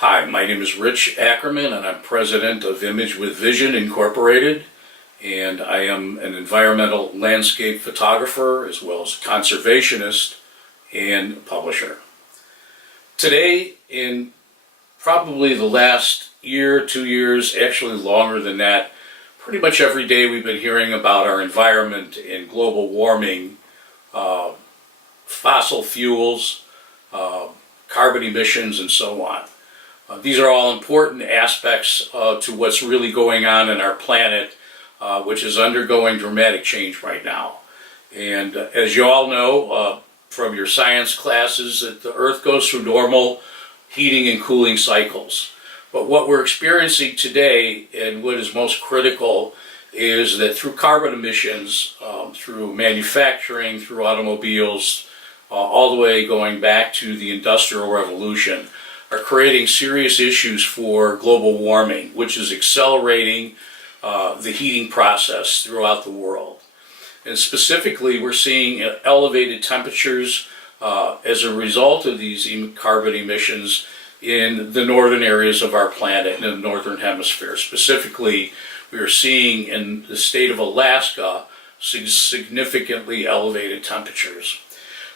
Hi, my name is Rich Ackerman and I'm president of Image with Vision Incorporated, and I am an environmental landscape photographer as well as a conservationist and publisher. Today, in probably the last year, 2 years, actually longer than that, pretty much every day we've been hearing about our environment and global warming, fossil fuels, carbon emissions, and so on. These are all important aspects to what's really going on in our planet, which is undergoing dramatic change right now. And as you all know from your science classes, that the Earth goes through normal heating and cooling cycles. But what we're experiencing today, and what is most critical, is that through carbon emissions, through manufacturing, through automobiles, all the way going back to the Industrial Revolution, are creating serious issues for global warming, which is accelerating the heating process throughout the world. And specifically, we're seeing elevated temperatures as a result of these carbon emissions in the northern areas of our planet, in the northern hemisphere. Specifically, we are seeing in the state of Alaska significantly elevated temperatures.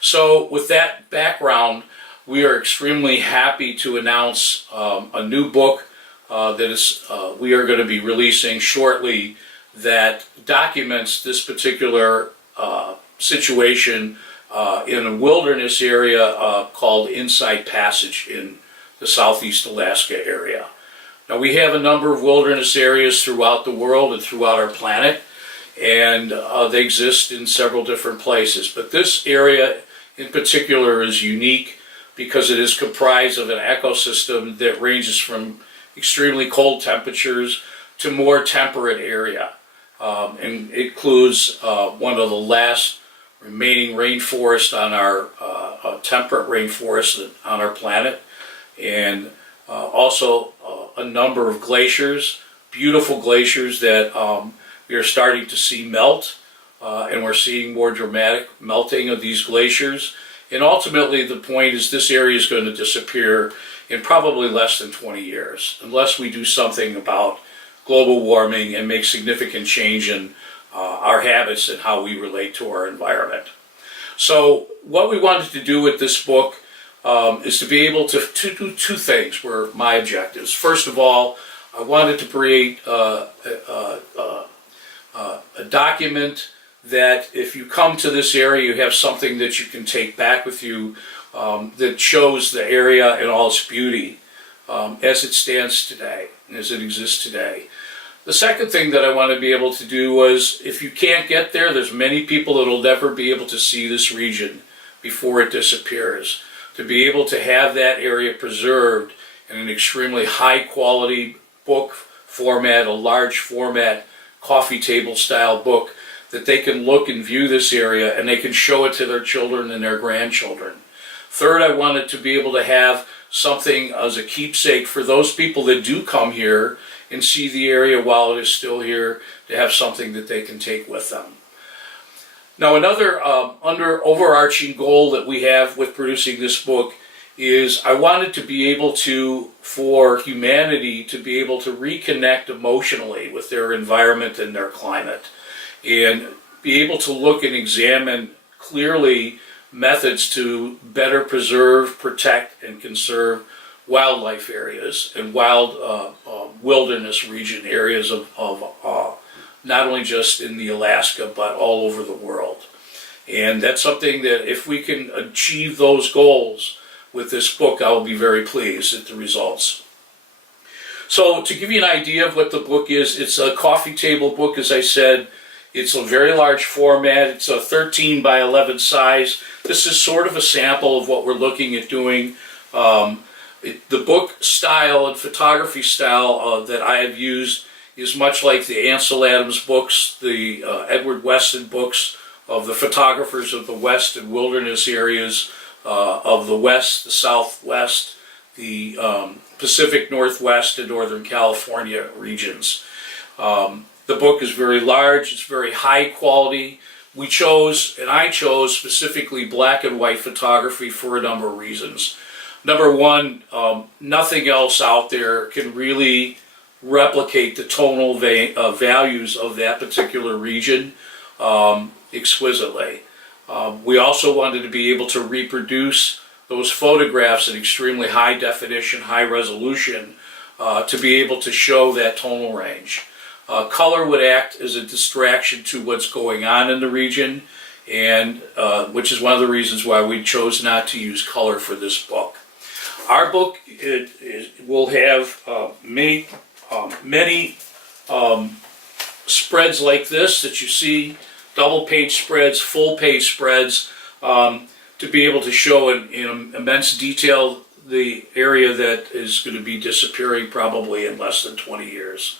So with that background, we are extremely happy to announce a new book that we are going to be releasing shortly that documents this particular situation in a wilderness area called Inside Passage in the Southeast Alaska area. Now, we have a number of wilderness areas throughout the world and throughout our planet, and they exist in several different places. But this area in particular is unique because it is comprised of an ecosystem that ranges from extremely cold temperatures to more temperate area. And it includes one of the last remaining rainforests on our temperate rainforest on our planet, and also a number of glaciers, beautiful glaciers that we are starting to see melt, and we're seeing more dramatic melting of these glaciers. And ultimately, the point is this area is going to disappear in probably less than 20 years, unless we do something about global warming and make significant change in our habits and how we relate to our environment. So what we wanted to do with this book is to be able to do two things were my objectives. First of all, I wanted to create a document that if you come to this area, you have something that you can take back with you that shows the area in all its beauty as it stands today, and as it exists today. The second thing that I want to be able to do was, if you can't get there, there's many people that will never be able to see this region before it disappears. To be able to have that area preserved in an extremely high quality book format, a large format, coffee table style book, that they can look and view this area and they can show it to their children and their grandchildren. Third, I wanted to be able to have something as a keepsake for those people that do come here and see the area while it is still here, to have something that they can take with them. Now, another overarching goal that we have with producing this book is I wanted to be able to, for humanity, to be able to reconnect emotionally with their environment and their climate, and be able to look and examine clearly methods to better preserve, protect, and conserve wildlife areas and wilderness region areas of not only just in the Alaska, but all over the world. And that's something that if we can achieve those goals with this book, I will be very pleased at the results. So to give you an idea of what the book is, it's a coffee table book, as I said. It's a very large format. It's a 13 by 11 size. This is sort of a sample of what we're looking at doing. The book style and photography style that I have used is much like the Ansel Adams books, the Edward Weston books of the photographers of the West and wilderness areas of the West, the Southwest, the Pacific Northwest, and Northern California regions. The book is very large, it's very high quality. We chose, and I chose specifically black and white photography for a number of reasons. Number one, nothing else out there can really replicate the tonal values of that particular region exquisitely. We also wanted to be able to reproduce those photographs in extremely high definition, high resolution, to be able to show that tonal range. Color would act as a distraction to what's going on in the region, and which is one of the reasons why we chose not to use color for this book. Our book will have many spreads like this that you see, double page spreads, full page spreads, to be able to show in immense detail the area that is going to be disappearing probably in less than 20 years.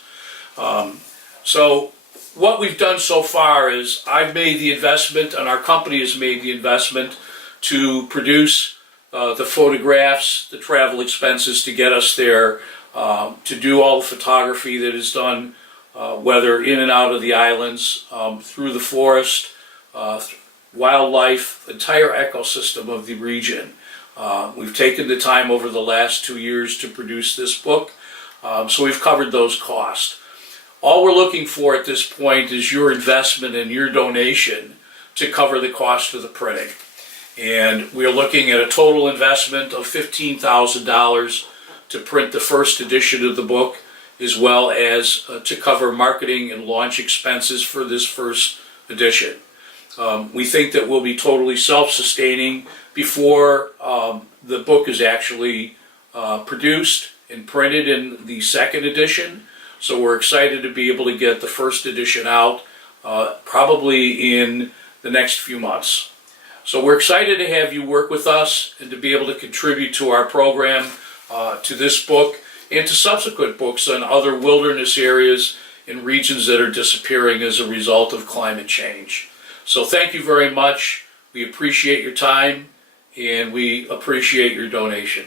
So what we've done so far is I've made the investment, and our company has made the investment to produce the photographs, the travel expenses to get us there, to do all the photography that is done, whether in and out of the islands, through the forest, wildlife, entire ecosystem of the region. We've taken the time over the last 2 years to produce this book, so we've covered those costs. All we're looking for at this point is your investment and your donation to cover the cost of the printing. And we're looking at a total investment of $15,000 to print the first edition of the book, as well as to cover marketing and launch expenses for this first edition. We think that we'll be totally self-sustaining before the book is actually produced and printed in the second edition. So we're excited to be able to get the first edition out probably in the next few months. So we're excited to have you work with us and to be able to contribute to our program, to this book, and to subsequent books on other wilderness areas and regions that are disappearing as a result of climate change. So thank you very much. We appreciate your time, and we appreciate your donation.